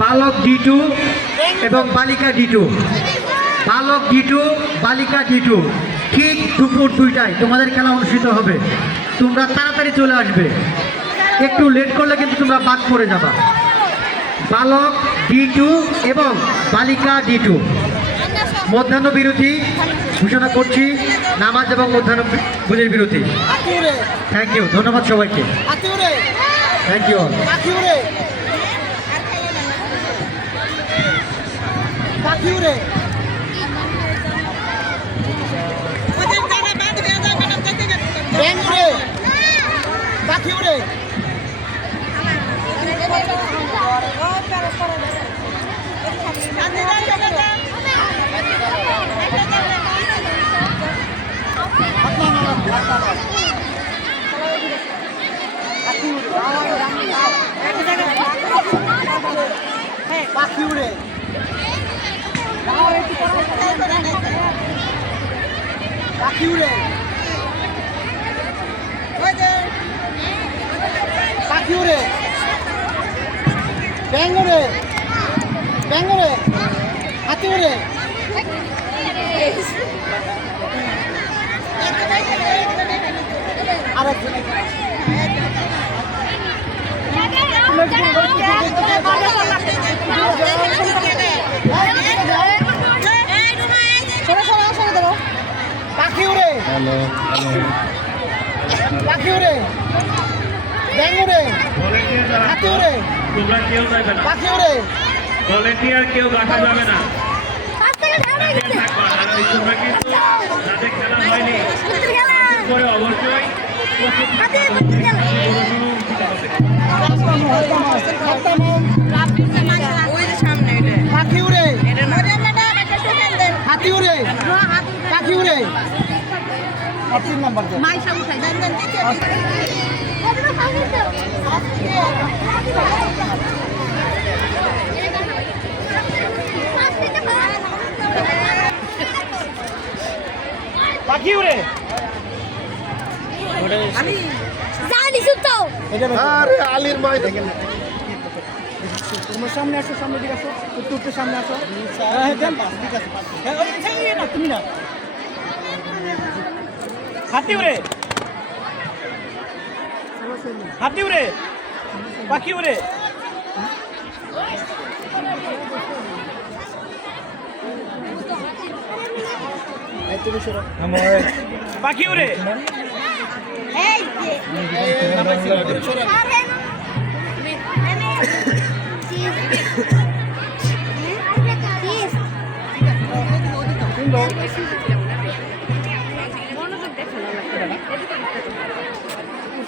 বালক D two এবং বালিকা ডি টু বালক ডি টু বালিকা ডি টু ঠিক দুপুর দুইটায় তোমাদের খেলা অনুষ্ঠিত হবে। তোমরা তাড়াতাড়ি চলে আসবে। একটু লেট করলে কিন্তু তোমরা বাদ পড়ে যাবা। বালক ডি টু এবং বালিকা ডি টু মধ্যাহ্ন বিরতি ঘোষণা করছি। নামাজ এবং মধ্যাহ্ন ভোজের বিরতি। থ্যাংক ইউ ধন্যবাদ সবাইকে। থ্যাংক ইউ বাকিউরে বাকিউরে উড়ে। ব্যাঙ্গুরে ব্যাঙ্গুরে হাতিউরে আরেকজন বাকিউরে ব্যাঙ্গুরে হাতিউরে তোমরা কেউ যাবে না বাকিউরে ভলেন্টিয়ার কেউ রাখা যাবে না তোমরা কিন্তু যাদের খেলা হয়নি করে অবশ্যই বাকিউরে হাতিউরে বাকিউরে তিন নাম্বার পাখিউরে জানি সুতাও আরে আলীর মাই দেখেন। তোমার সামনে আসো সামনে দিকে আসো একটু একটু সামনে আসো। দেন। ঠিক আছে না তুমি না। হাতিউরে হাতিউরে পাখিউরে পাখিউরে এই যে আরে চিজ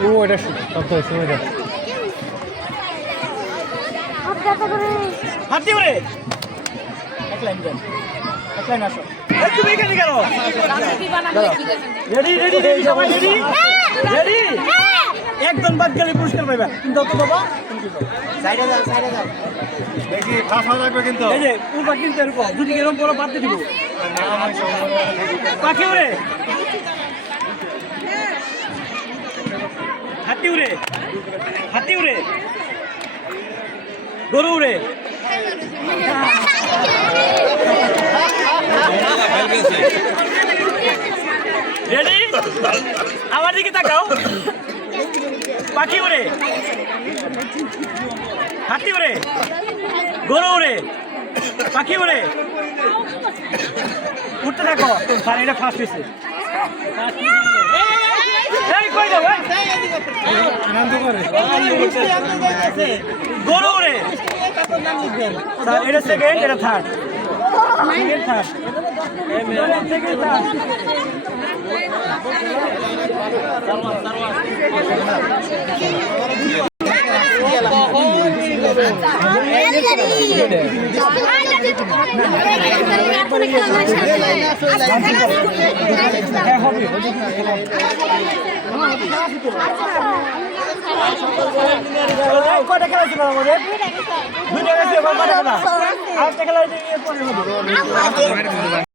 কত করে হাতি উড়ে এক লাইন দেন এক লাইন আসো এই তুমি এখানে কেন রেডি রেডি রেডি সবাই রেডি রেডি একজন বাদ গেলে পুরস্কার পাইবা কিন্তু অত বাবা সাইডে যাও সাইডে যাও দেখি ফাঁসা কিন্তু এই যে উড়বা কিন্তু এরকম যদি এরকম বড় বাদ দিয়ে দিব পাখি উড়ে হাতি উড়ে হাতি উড়ে। গরু উড়ে। রেডি আমার দিকে তাকাও। পাখি উড়ে। হাতি উড়ে। গরু উড়ে। পাখি উড়ে। উঠতে থাকো। স্যার এটা ফার্স্ট হয়েছে কই যাও এই? গরু উড়ে স্যার এটা সেকেন্ড এটা থার্ড হবে কয়টা খেলা ছিল আমাদের দুইটা গেছে কয়টা খেলা? আরেকটা খেলা?